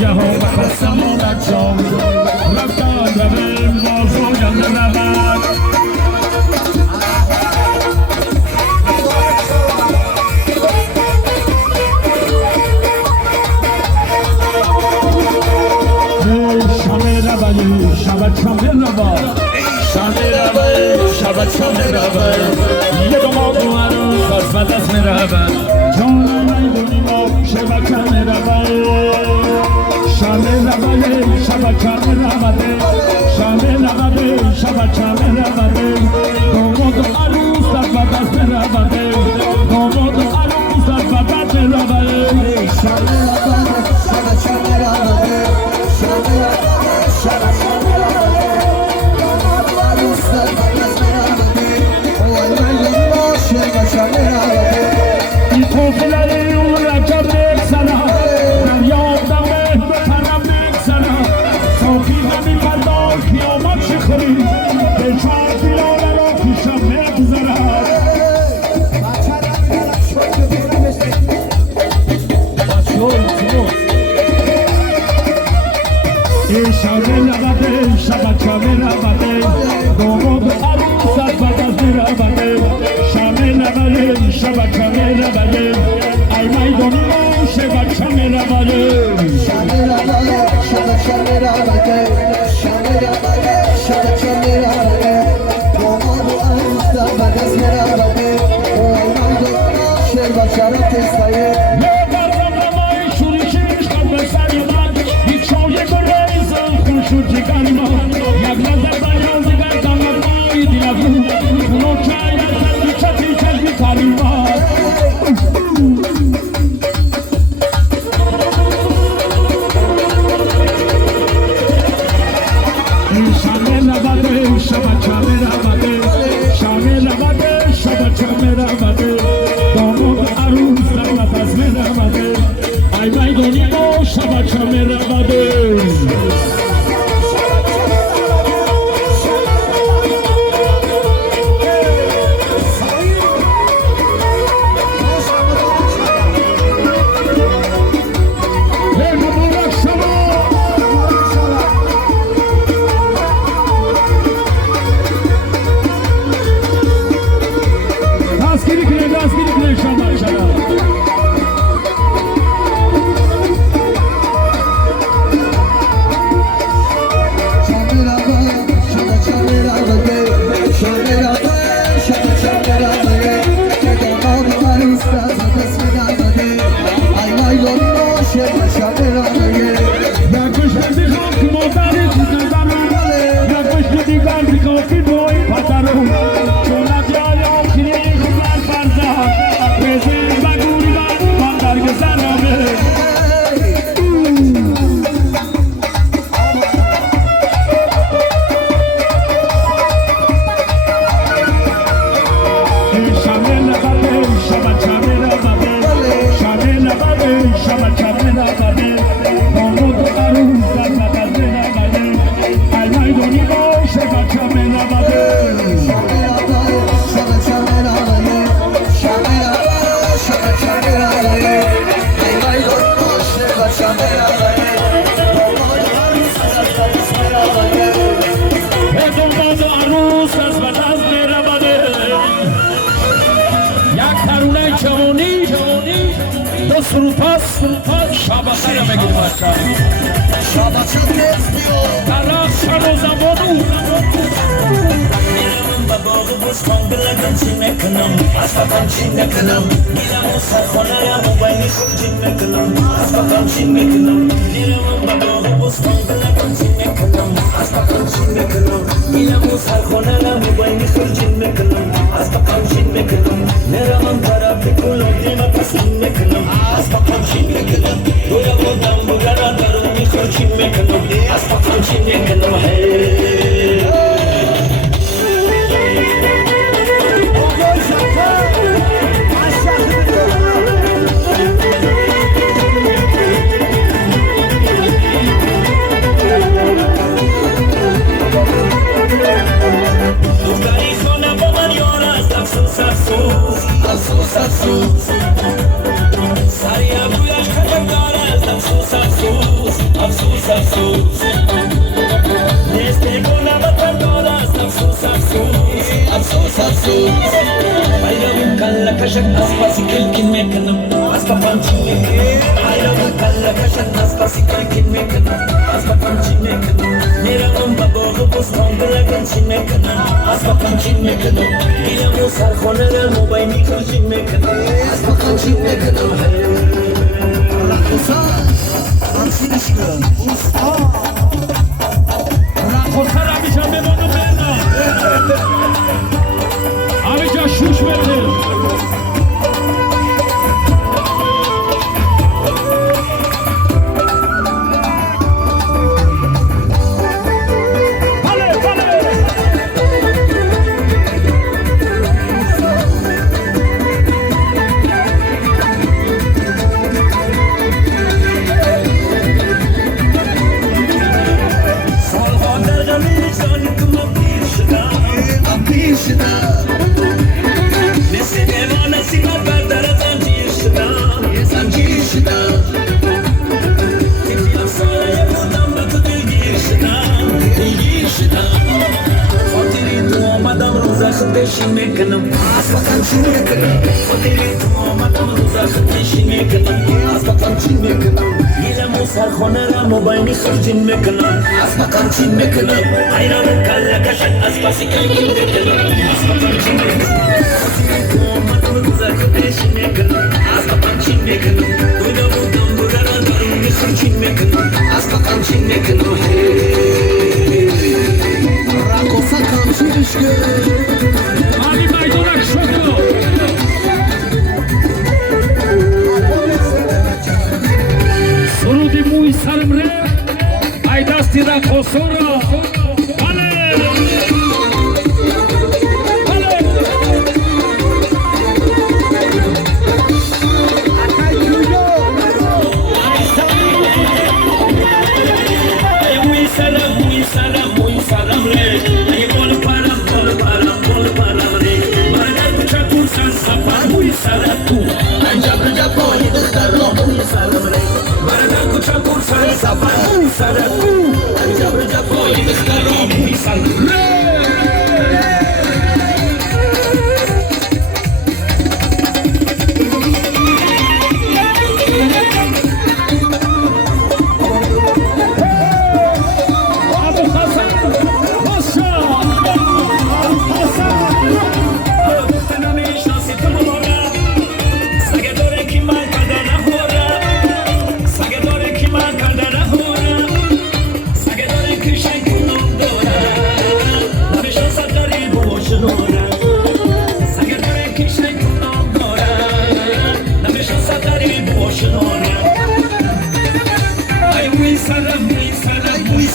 جهان بستم و بچام رفتن رویم باز و گنده نبر شمه روی شبت شمه روی شمه روی شبت شمه روی یه دماغ رو عروس از بدست می روی جانم نیدونی ما شبت شمه روی شمه روی شبت شمه روی شمه روی شبت شمه روی دماغ و عروس از بدست می روی دماغ و عروس از بدست می روی شمه روی شبت شمه روی این توفیلای اون رجب بکسنم یادم تنم بکسنم صافی همی پردار قیامت شخوری به چهار دیلانه را پیشم میگذرم این شمه نبده شبت شمه نبده داماد عروس از بدست نبده شمه نبده شبت شمه نبده ای میدانی ما شبت شمه نبده شمه روی شبت شمه روی شمه روی شبت شمه روی داماد و عروس در بدست روی ای مردم شبت شرط سایه یه برزم نمایی شوری چیش کن به سری من یک شایه گره زن خوشو جگری من یک نظر بریان زگر دامد مایی دیلفون خونو چای نزد چتی چشمی کاری من شمه نبده شبت شمه نبده شمه نبده شبت شمه نبده داماد عروس در نفس می نبده ای میدونی ما شبت شمه نبده Sari abuyash kajak dare, zan susa افسوس نستگو نبتر دار است افسوس افسوس افسوس افسوس Ayağım kalla kaşak aspası kelkin mekanım Aspa pançin mekanım Ayağım kalla kaşak aspası kelkin mekanım Aspa pançin mekanım Neramım baboğu bostan bırakın çin mekanım Aspa pançin mekanım İlamı sarkhonara mobay mikrojin mekanım Aspa pançin mekanım Rakosa Hamsi düşkün Rakosar amca benim bena Amca şuş verir Peşin mekanım, aspakan çin mekanım. Oteli tuğmadan uzak peşin mekanım, aspakan çin mekanım. İlem o sarkhonara mobayni sürcin mekanım, aspakan çin mekanım. Ayranın kalla kaşak aspası kelkin mekanım, aspakan çin mekanım. Oteli tuğmadan uzak peşin mekanım, aspakan çin mekanım. Duyda buldum burara daruni sürcin mekanım, aspakan çin mekanım. Rakosa Hamsi düşkün Ali Maydonak şoku Surudi muy sarmre Aydasti Rakosora Ale Ale Muy salam re Ay bol param re Mana kucha kursan sapar muy saratu Anjab japoy dukhtaro muy salam re Mana kucha kursan sapar muy saratu Anjab japoy dukhtaro muy salam re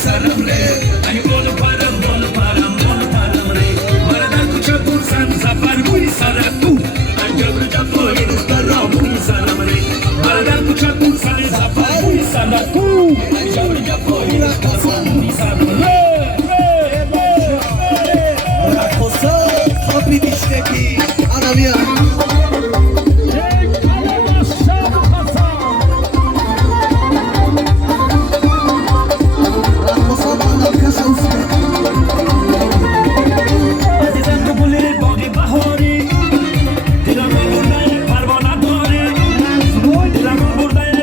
Salam re, ay bol param re. Marada kucha kursan sapar muy saratu. Anjab japoy dukhtaro muy salam re. Marada kucha kursan sapar muy saratu. Anjab japoy dukhtaro muy salam re. Rakosa Hamsi düşkün Anamya Dilamı buradaya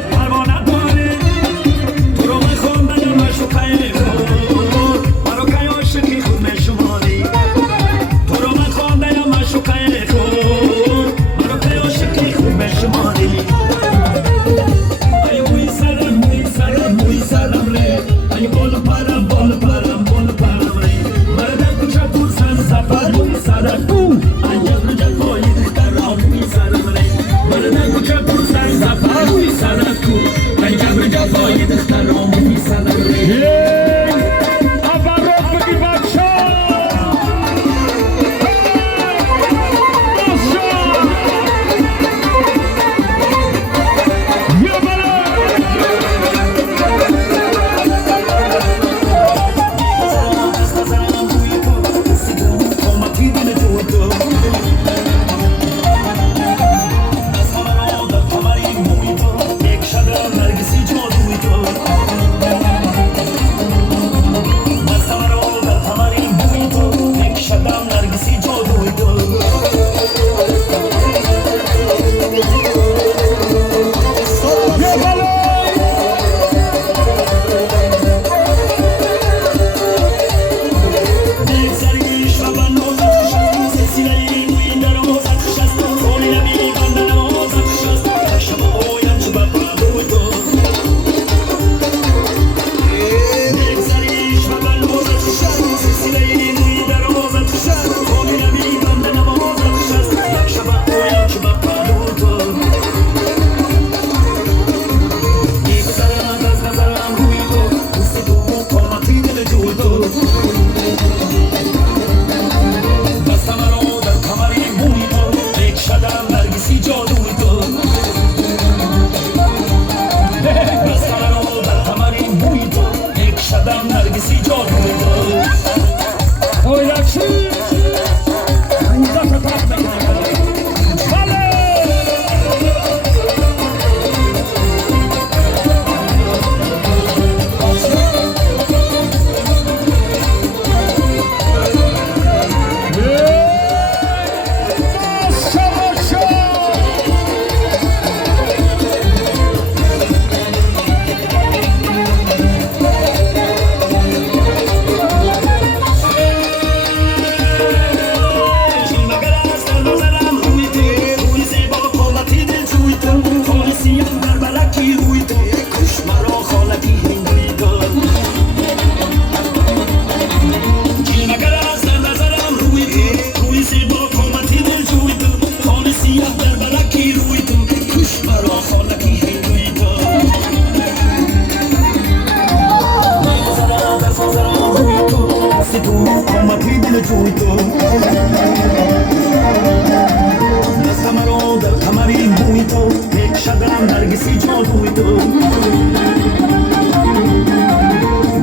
شدم نرگسی جادوی تو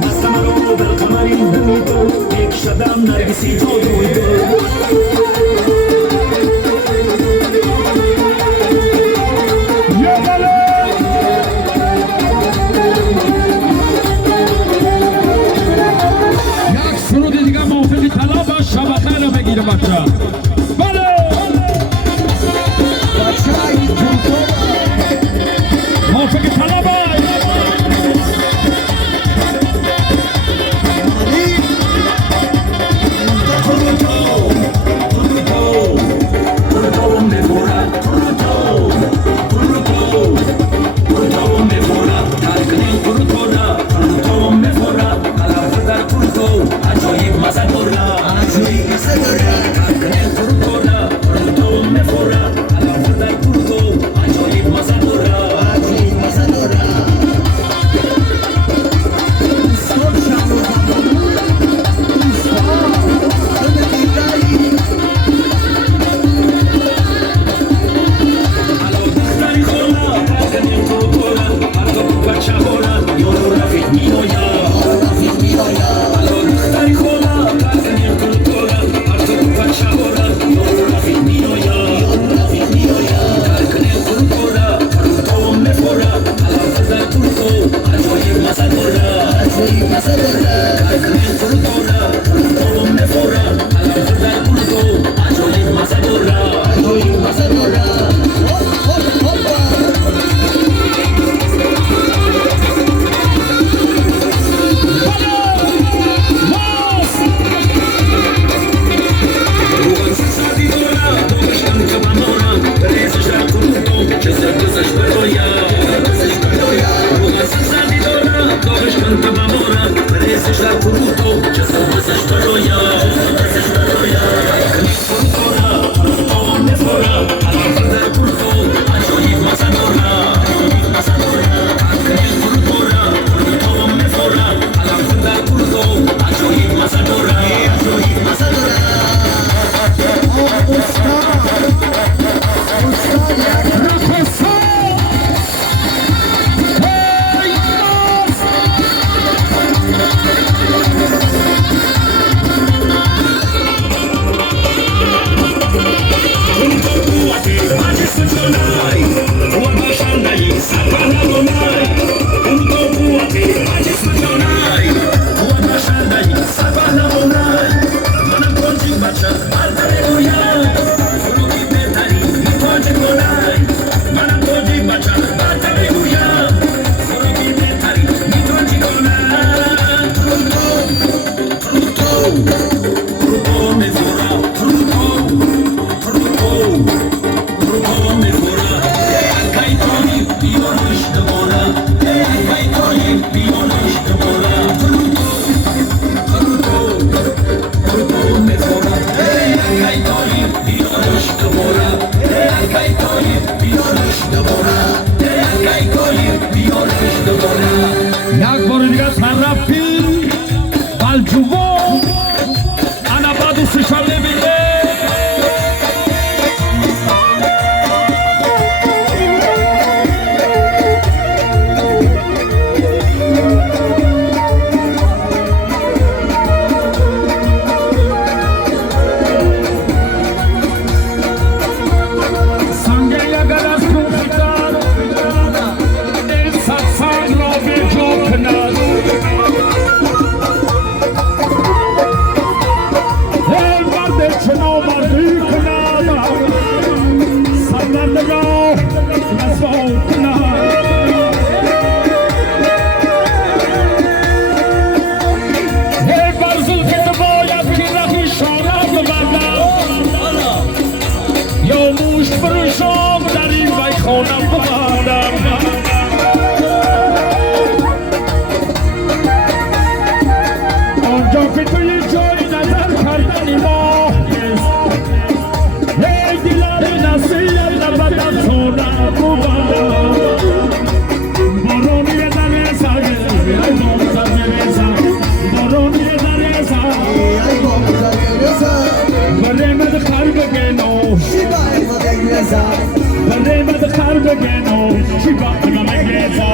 بستم رو بالقمری بوی تو یک شدم نرگسی جادوی تو یک سرود دیگه موافقی طلا با شبکه رو بگیره بچه موافق طلبای یک بار دیگه طرفی بالجوو انا بعد سشال نمیده Sangue ya garas con fitar el satsang ci va una megleza.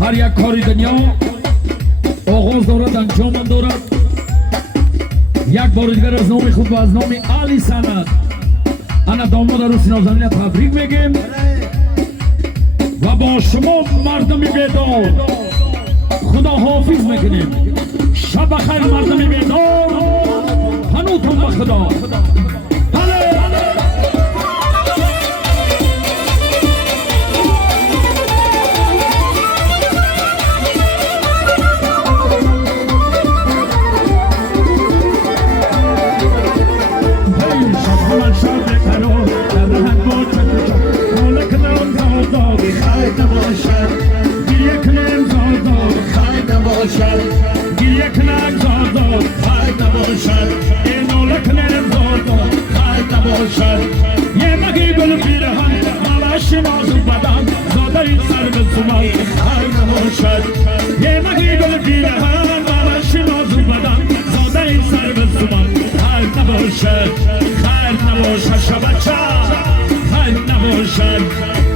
هر یک کاری دنیا آغاز دارد انجام دارد. یک بار دیگر از نام خود و از نام علی سند انا داماد عروسی نازنین تبریک میگیم و با شما مردمی بیدار خدا حافظ میکنیم. شب بخیر مردمی بیدار، هنوتون به خدا. گریه کنک زاداد خواهد نباشد، این نولک نرم زاداد خواهد نباشد. یه مگی گل پیرهن مالش نازو بدن زاده این سر به زمان خواهد نباشد. یه مگی گل پیرهن مالش نازو بدن زاده این سر به زمان خواهد نباشد. خواهد نباشد شبچه خواهد نباشد.